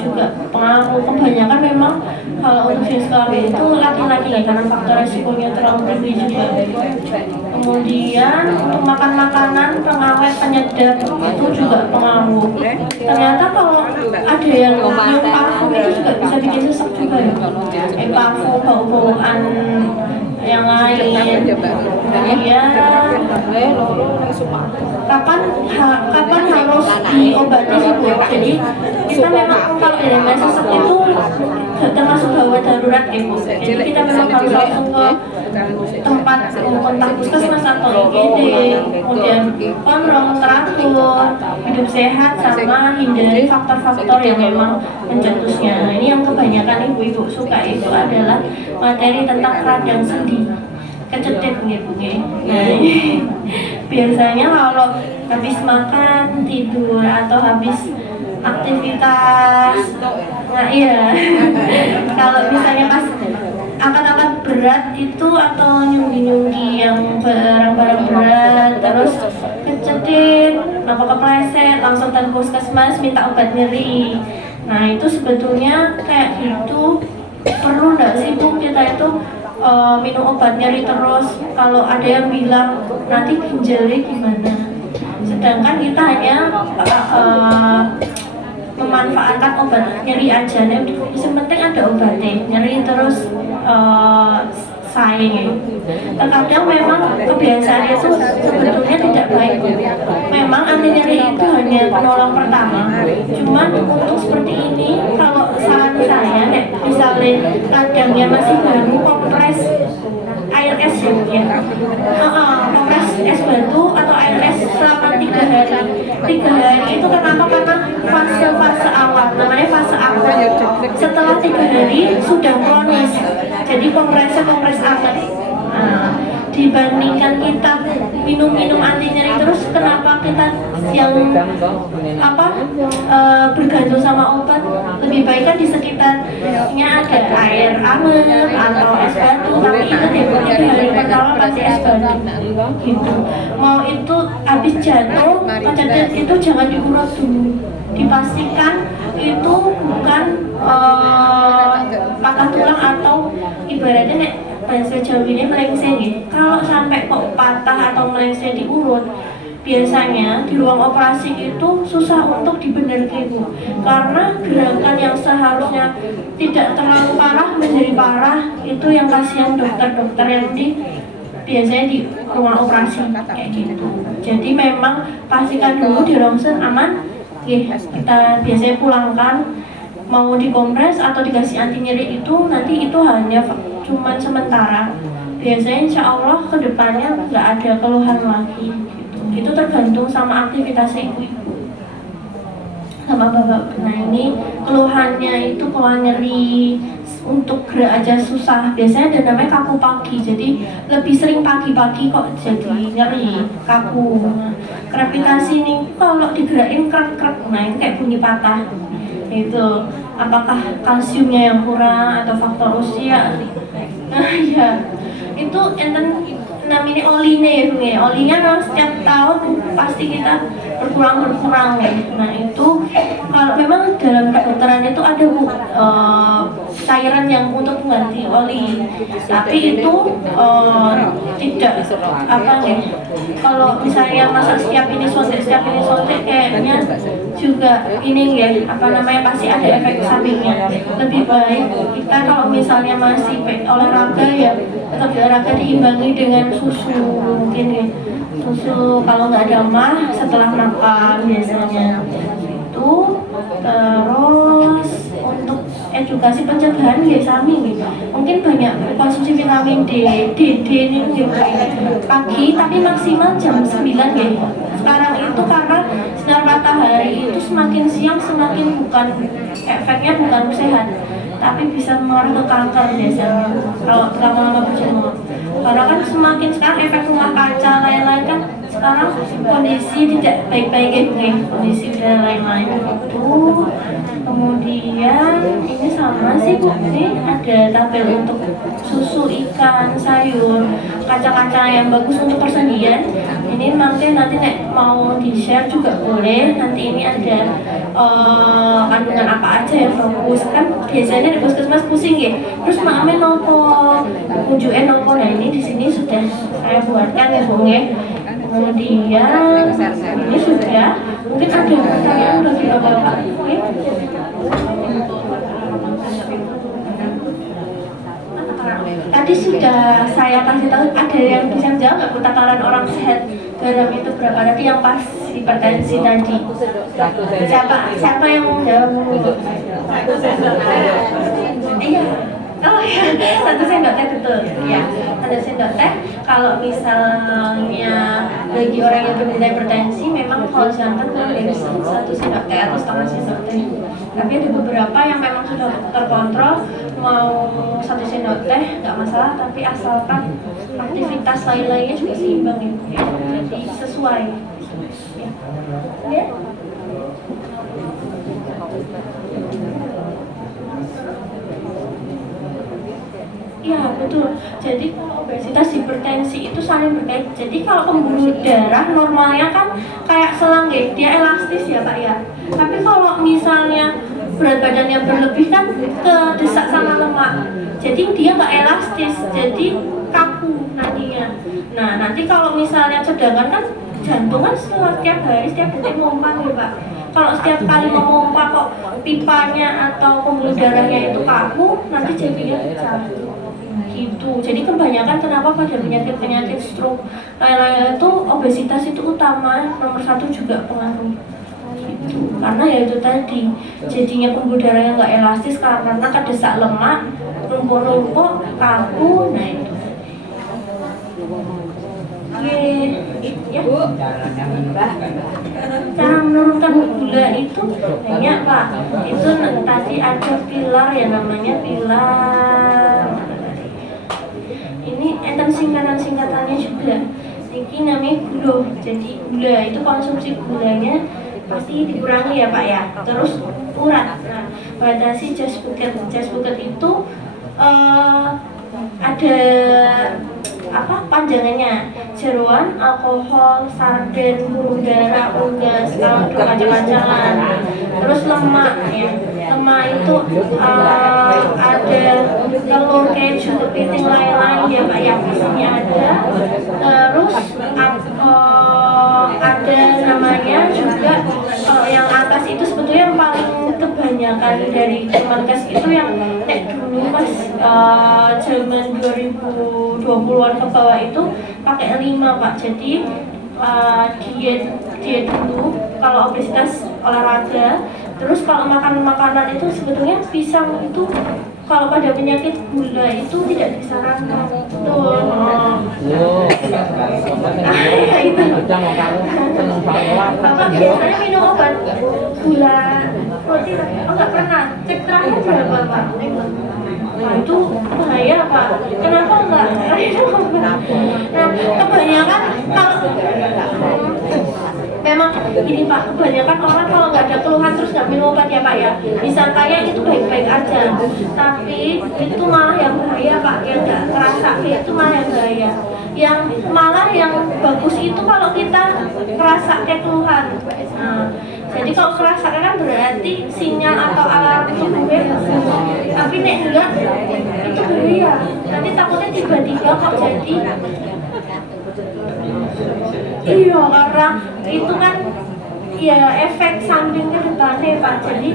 juga pengaruh. Kebanyakan memang kalau untuk jenis kelamin itu laki-laki ya, karena faktor resikonya terlalu tinggi juga. Kemudian untuk makan makanan pengawet, penyedap itu juga pengaruh. Ternyata kalau ada yang nyium parfum itu juga bisa bikin sesak juga ya. Parfum, bau-bauan yang lain. Kemudian kapan harus diobati sih Bu? Jadi kita memang kalau dengan sesak itu termasuk gawat darurat ya Bu. Jadi kita memang harus langsung ke tempat kontak puskesmas atau IGD, kemudian kontrol teratur, hidup sehat, sama hindari faktor-faktor yang memang mencetusnya. Nah, ini yang kebanyakan ibu-ibu suka itu adalah materi tentang radang sendi, kecetit gitu ya. Nah, biasanya kalau habis makan, tidur, atau habis aktivitas, nah iya, kalau misalnya pas angkat-angkat berat itu atau nyunggi-nyunggi yang barang-barang berat, terus kecetit, apa kepleset, langsung ke puskesmas minta obat nyeri. Nah itu sebetulnya kayak gitu, perlu nggak sih Bu kita itu minum obat nyeri terus? Kalau ada yang bilang nanti ginjalnya gimana, sedangkan kita hanya memanfaatkan obat nyeri aja. Yang penting ada obatnya, nyeri terus saing. Terkadang memang kebiasaan itu sebetulnya tidak baik. Memang anti nyeri itu hanya penolong pertama. Cuman untuk seperti ini, kalau saran saya, misalnya radangnya masih baru, kompres air es ya. Kompres es batu atau air es selama 3 hari. 3 hari itu kenapa? Karena fase awal, namanya fase awal. Setelah 3 hari sudah kronis. Jadi kompres anget. Nah, dibandingkan kita minum anti nyeri terus, kenapa kita yang bergantung sama obat? Lebih baik kan di sekitarnya ada air anget atau es batu. Tapi ingat ya, 3 hari pertama pasti es batu gitu. Mau itu habis jatuh kecetit itu jangan diurut dulu, dipastikan itu bukan patah patah tulang atau ibaratnya nek bahasa Jawa ini melengseng ya. Kalau sampai kok patah atau melengseng di urut, biasanya di ruang operasi itu susah untuk dibenarkan karena gerakan yang seharusnya tidak terlalu parah menjadi parah, itu yang kasihan dokter-dokter yang biasanya di ruang operasi kayak gitu. Jadi memang pastikan dulu di ronsen aman, kita biasanya pulangkan, mau dikompres atau dikasih anti nyeri itu nanti itu hanya cuman sementara. Biasanya insya Allah kedepannya nggak ada keluhan lagi. Itu tergantung sama aktivitas ibu-ibu sama bapak. Nah ini keluhannya itu keluhan nyeri, untuk gerak aja susah, biasanya ada namanya kaku pagi, jadi lebih sering pagi-pagi kok jadi nyeri, kaku. Nah, krepitasi ini kalau digerakin krek-krek, nah itu kayak bunyi patah. Itu apakah kalsiumnya yang kurang atau faktor usia? Nah ya itu enten namanya olinya ya Bu ya. Olinya memang setiap tahun pasti kita berkurang ya. Nah itu kalau memang dalam kedokteran itu ada Bu cairan yang untuk mengganti oli, tapi itu tidak apa ya. Kalau misalnya masa setiap ini sontek kayaknya juga ini ya apa namanya pasti ada efek sampingnya. Lebih baik kita kalau misalnya masih olahraga ya tetap olahraga diimbangi dengan susu mungkin ya, susu kalau nggak ada mah setelah makan biasanya itu. Terus untuk edukasi pencegahan ya sami gitu. Mungkin banyak konsumsi vitamin D ini gitu pagi tapi maksimal jam 9 ya. Sekarang itu karena sinar matahari itu semakin siang semakin bukan efeknya bukan sehat, tapi bisa mengarah ke kanker biasanya kalau lama-lama berjemur. Karena kan semakin sekarang efek rumah kaca lain-lain kan sekarang kondisi tidak baik-baik ya, kondisi dan lain-lain itu. Kemudian ini sama sih Bu, ini ada tabel untuk susu ikan, sayur, kaca-kaca yang bagus untuk persendian. Ini nanti nek mau di share juga boleh. Nanti ini ada kandungan apa aja yang fokus kan biasanya di puskesmas pusing ya. Terus maame nopo, unjuke nopo. Nah ini di sini sudah saya buatkan ya Bu ya. Kemudian ini sudah mungkin ada pertanyaan bagi Bapak. Tadi sudah saya kasih tahu, ada yang bisa jawab nggak Bu takaran orang sehat garam itu berapa? Tadi yang pas hipertensi tadi. Siapa yang mau jawab? Iya. Oh ya, 1 sendok teh betul. Ya, 1 sendok teh. Kalau misalnya bagi orang yang penderita hipertensi, memang kalau jantan kurang dari 1 sendok teh atau setengah sendok teh. Tapi ada beberapa yang memang sudah terkontrol mau 1 sendok teh nggak masalah, tapi asalkan aktivitas lain-lainnya juga seimbang ya. Jadi sesuai. Ya. Iya betul. Jadi kalau obesitas hipertensi itu saling berkait. Jadi kalau pembuluh darah normalnya kan kayak selang ya, dia elastis ya Pak ya. Tapi kalau misalnya berat badannya berlebih kan kedesak sama lemak. Jadi dia nggak elastis, jadi kaku nantinya. Nah nanti kalau misalnya cadangan kan jantung kan setiap hari setiap detik mompa ya Pak. Kalau setiap kali memompa kok pipanya atau pembuluh darahnya itu kaku, nanti jadinya pecah. Gitu. Jadi kebanyakan kenapa pada penyakit stroke lain-lain itu obesitas itu utama, nomor 1 juga pengaruh. Gitu. Karena ya itu tadi jadinya pembuluh darah yang nggak elastis karena kedesak lemak, numpuk-numpuk, kaku, nah itu. Ya. Cara menurunkan gula itu banyak Pak. Itu tadi ada pilar ya namanya pilar. Ini enten singkatannya juga. Ini namanya gula. Jadi gula itu konsumsi gulanya pasti dikurangi ya Pak ya. Terus urat. Nah, batasi Just Bucket itu ada apa panjangannya, jeroan, alkohol, sarden, huru darah, unggas, kaldu, kacang-kacangan. terus lemak ya. Lemak itu ada telur, keju, kepiting, lain-lain ya Pak ya, isinya ada. Terus ada namanya juga kalau yang atas itu sebetulnya yang paling kebanyakan dari Kemenkes itu yang dulu pas zaman 2020-an ke bawah itu pakai 5 Pak. Jadi diet dulu kalau obesitas olahraga. Terus kalau makan makanan itu sebetulnya pisang itu kalau pada penyakit gula itu tidak disarankan. Betul. Ya itu. Bapak biasanya minum obat gula protein? Oh nggak pernah. Cek terakhir berapa Pak? Nah itu bahaya Pak. Kenapa enggak? Nah kebanyakan kalau memang ini Pak, kebanyakan orang kalau nggak ada keluhan terus nggak minum obat ya Pak ya, disangkanya itu baik-baik aja, tapi itu malah yang bahaya Pak, yang nggak kerasa itu malah yang bahaya. Yang malah yang bagus itu kalau kita kerasa kayak keluhan. Nah, jadi kalau kerasa kan berarti sinyal atau alarm tubuhnya, tapi nek enggak itu bahaya. Nanti takutnya tiba-tiba kok jadi. Iya, karena itu kan ya efek samping ke depannya Pak. Jadi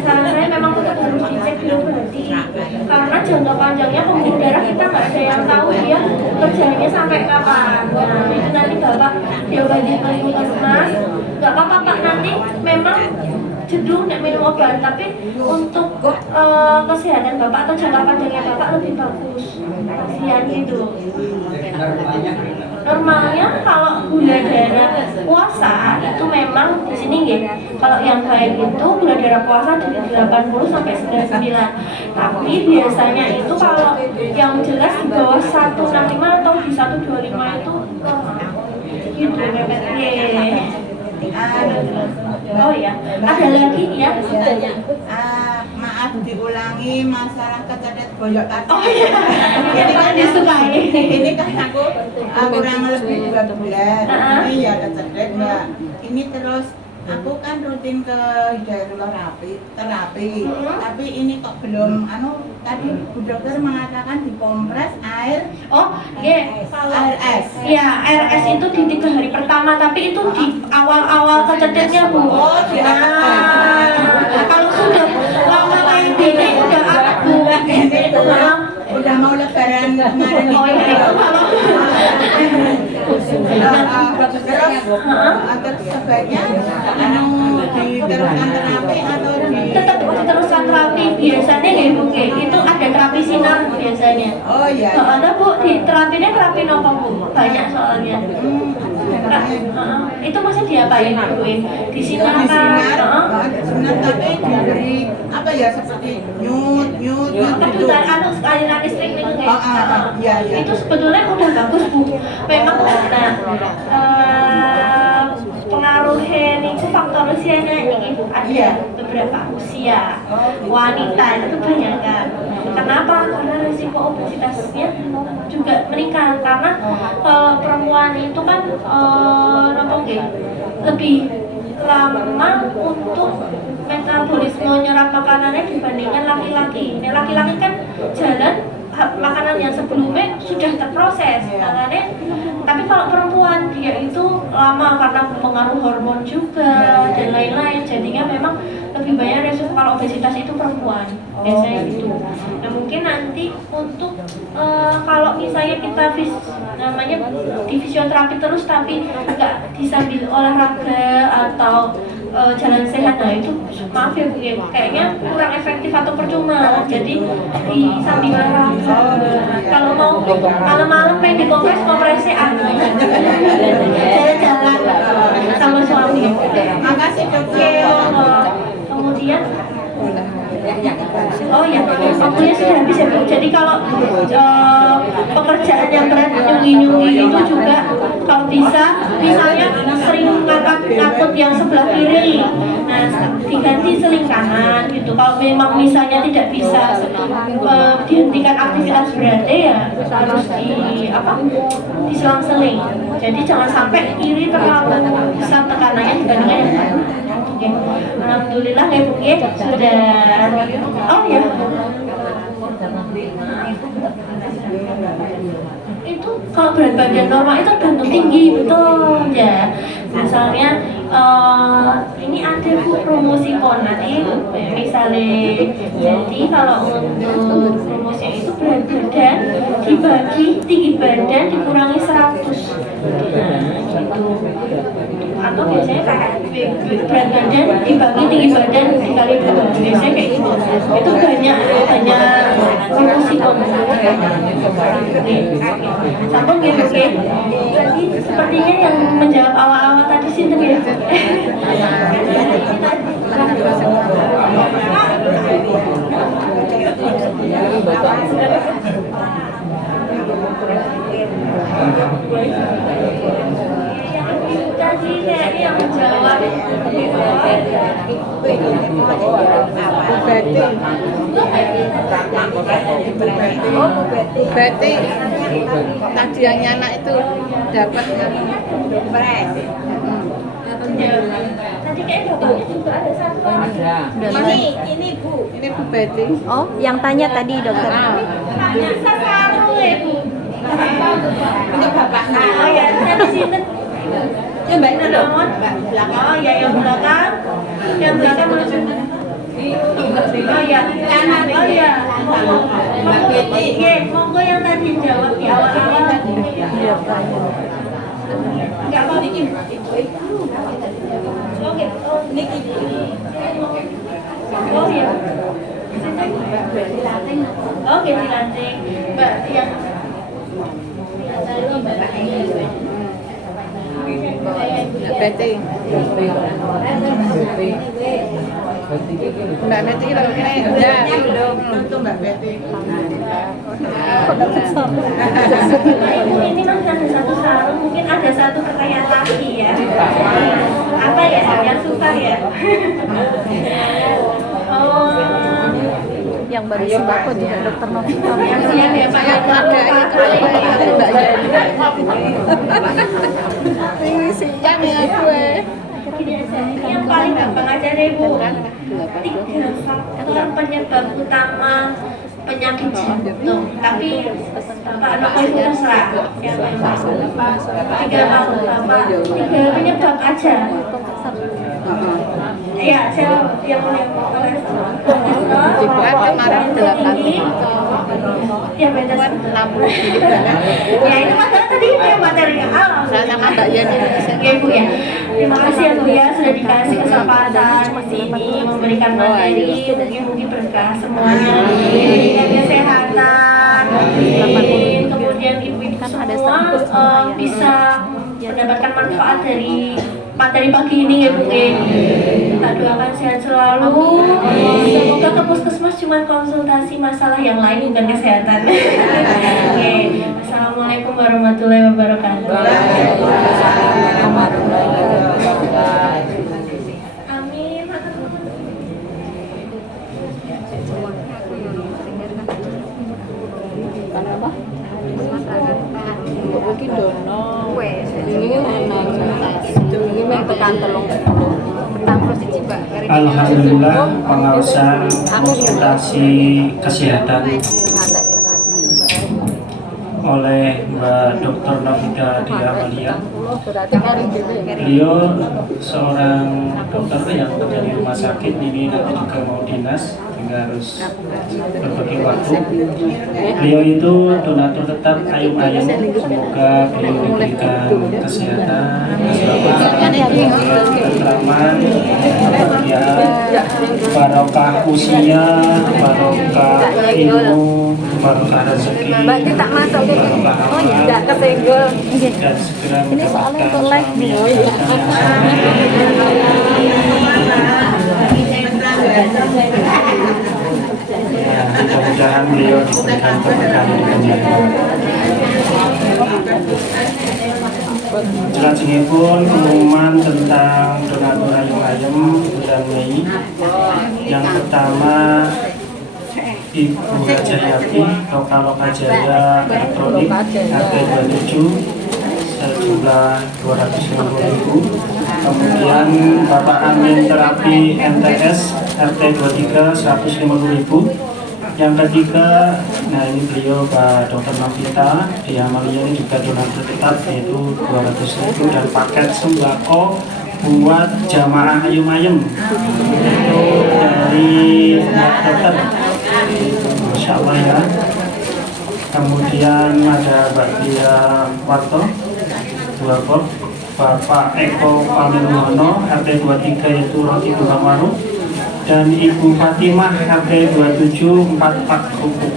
saran saya memang tetap harus dicek dulu berarti, karena jangka panjangnya pembuluh darah kita nggak ada yang tahu dia kerjanya sampai kapan. Nah itu nanti Bapak diobati Mas, nggak apa-apa Pak, nanti memang jenuh nek minum obat, tapi untuk kesehatan Bapak atau jangka panjangnya Bapak lebih bagus. Kasihan gitu. Normalnya kalau gula darah puasa itu memang di sini ya. Kalau yang baik itu gula darah puasa dari 80 sampai 99. Tapi biasanya itu kalau yang jelas di bawah 165 atau di 125 itu gitu. Oh ya, ada lagi ya. Maaf diulangi masalah kecerdasan boyok tadi. Oh iya, ini kan disukai. Ini kan aku kurang lebih 2 bulan. Ini ya kecerdasan Mbak. Ini terus aku kan rutin ke Hidayatullah terapi. Tapi ini kok belum tadi Bu Dokter mengatakan dikompres air. Oh, iya, Air es. Ya, air es itu di 3 hari pertama, tapi itu di awal-awal kecedeknya Bu. Oh, di Kalau sudah lama kayak gini udah apa Bu? Udah mau lebaran kemarin. Oh iya, Terus sebaiknya diteruskan terapi atau tetap diteruskan terapi. Biasanya ya Bu, itu ada terapi sinar biasanya. Oh iya. Ada Bu, di terapinya terapi nopo Bu? Banyak soalnya. Itu masih diapain Bu? Di sinar kan? Sinar tapi diberi apa ya, seperti nyut gitu. Kedutaan aliran listrik itu Iya. Itu sebetulnya udah bagus Bu. Memang pengaruhnya itu faktor usianya ini ada beberapa usia wanita itu kebanyakan. Kenapa? Karena risiko obesitasnya juga meningkat, karena kalau perempuan itu kan lebih lama untuk metabolisme nyerap makanannya dibandingkan laki-laki. Nah, laki-laki kan jalan makanan yang sebelumnya sudah terproses, makanya. Tapi kalau perempuan dia itu lama karena pengaruh hormon juga dan lain-lain, jadinya memang lebih banyak resiko kalau obesitas itu perempuan biasanya gitu. Nah mungkin nanti untuk kalau misalnya kita di fisioterapi terus tapi nggak disambil olahraga atau jalan sehat, nah itu maaf ya Bu, kayaknya kurang efektif atau percuma. Jadi disambil olahraga. Kalau mau malam-malam pengen kompresnya jalan-jalan sama suami. Makasih Dokter. Kemudian oh ya, waktunya sudah habis ya Bu. Jadi kalau pekerjaan yang berat nyungi-nyungi itu juga kalau bisa, misalnya sering ngangkut yang sebelah kiri, nah diganti seling kanan gitu. Kalau memang misalnya tidak bisa dihentikan aktivitas beratnya ya harus diselang-seling. Jadi jangan sampai kiri terlalu besar tekanannya dibandingkan yang kanan. Oke. Alhamdulillah ya Bu ya, sudah. Oh ya. Itu kalau berat badan normal itu tergantung tinggi, betul ya. Misalnya ini ada Bu promosi nanti misalnya, jadi kalau untuk promosinya itu berat badan dibagi tinggi badan dikurangi 100. Nah gitu. Atau biasanya kayak berat badan dibagi tinggi badan dikali 2, biasanya kayak gitu. Itu banyak promosi sambung gitu oke. Jadi sepertinya yang menjawab awal-awal tadi sih ya. Tadi kayaknya yang menjawab Berarti tadi yang anak itu dapatnya dompet. Tadi kayak bapaknya juga ada satu. Ini Bu Betty. Oh, yang tanya tadi dokter. Bisa satu ya Bu. Untuk bapaknya. Oh ya, tadi sini. Ya Mbak itu dong. Oh ya, yang belakang. Yang belakang maju. Oh ya, oh ya. Mbak Betty. Monggo yang tadi jawab di awal-awal. Enggak mau bikin. Oke, oh ya. Oke, dilanting. Mbak yang Betty. Mbak Betty kalau belum untuk Mbak Betty. ini masih ada satu sarung, mungkin ada satu pertanyaan lagi ya. Apa ya yang susah ya? Oh, Yang baru sembako juga dokter Novita. kasihan ya Pak. Ini siang ya gue. Yang paling gampang aja deh Bu. 3 faktor penyebab utama penyakit jantung. Tapi Pak Noko itu terserah. Siapa yang masuk? 3 penyebab aja. Iya, saya yang Kemarin 8. diabetes. Ya itu masalah tadi yang materi awal. Sama Mbak Yani. Ya Bu ya. Terima kasih ya Bu ya sudah dikasih kesempatan di sini memberikan materi, mungkin berkah semuanya, diberikan kesehatan, kemudian ibu-ibu semua bisa mendapatkan manfaat dari materi pagi ini ya Bu. Kita doakan sehat selalu. Semoga ke puskesmas cuma konsultasi masalah yang lain bukan kesehatan. Oke. Assalamualaikum warahmatullahi wabarakatuh. Amin. Mungkin dono. Alhamdulillah pengawasan konsultasi kesehatan oleh Mbak Dr. Novita Diamalia. Beliau seorang dokter yang kerja di rumah sakit, ini nanti juga mau dinas, sehingga harus berbagi waktu. Beliau itu donatur tetap ayam-ayam. Semoga beliau diberikan kesehatan, keselamatan, ketentraman, kebahagiaan, barokah usia, barokah ilmu, barokah rezeki, barokah amal, dan segera Ini soalnya untuk live nih. Mudah-mudahan beliau diberikan keberkahan di dunia. Jelasipun pengumuman tentang donatur ayam-ayam bulan Mei. Yang pertama, Ibu Hajayati, Lokaloka Jaya Elektronik, HT27, sejumlah 250.000. Kemudian Bapak Amin Terapi MTS RT 23 150.000. Yang ketiga, nah ini beliau Pak Dr. Novita, di Amalia ini juga donatur tetap yaitu 200.000 dan paket sembako buat jamaah Ayum-Ayem itu dari Mbak Dokter, Masya Allah ya. Kemudian ada Mbak Dia Warto 2 kop, Bapak Eko Pamiluhono RT 23 yaitu roti bunga waru, dan Ibu Fatimah RT 27 4 pak kerupuk.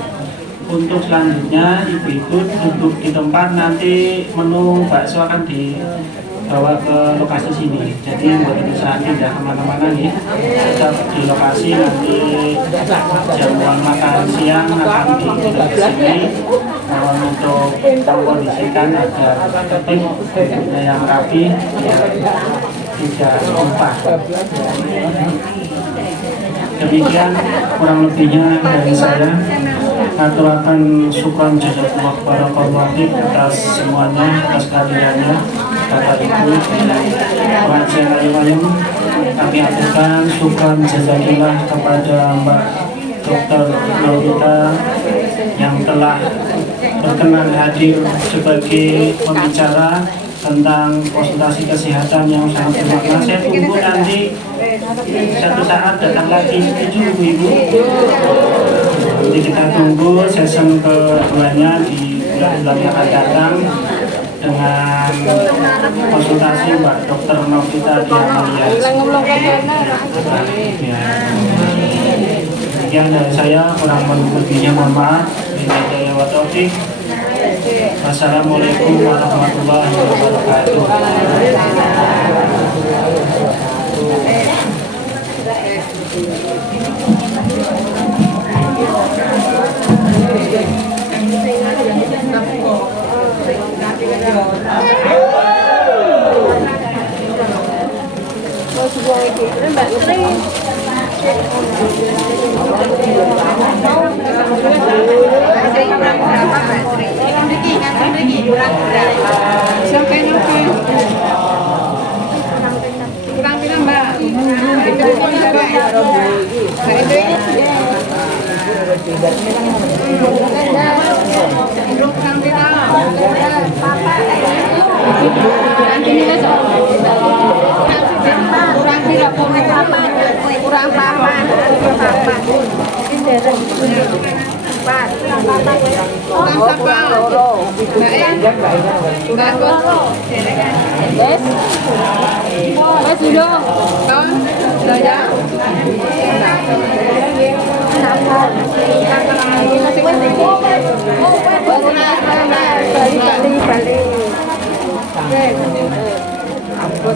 Untuk selanjutnya ibu-ibu duduk di tempat, nanti menu bakso akan dibawa ke lokasi sini. Jadi buat itu saat tidak kemana-mana nih, tetap di lokasi. Nanti jamuan makan siang akan duduk di sini. Mohon untuk mengkondisikan agar tertib, yang rapi, tidak tumpah. Demikian kurang lebihnya dari saya. Aturakan syukran jazakallah barakallahu fiik atas semuanya, atas kehadirannya Bapak Ibu pengajian Ayum-Ayem. Kami aturkan syukran jazakillah kepada Mbak Dr. Novita yang telah berkenan hadir sebagai pembicara tentang konsultasi kesehatan yang sangat bermakna. Saya tunggu nanti satu saat datang lagi, setuju Ibu? Jadi kita tunggu season keduanya di bulan-bulan yang akan datang dengan konsultasi Mbak Dr. Novita di Amalia. Sekian dari saya, kurang lebihnya mohon maaf. Billahi wa taufiq. Wassalamualaikum warahmatullahi wabarakatuh. Apa?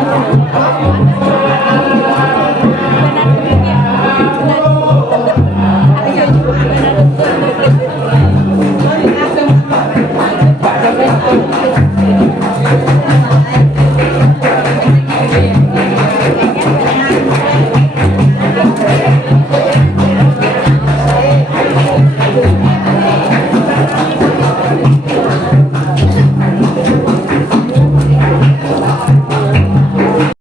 Assalamualaikum.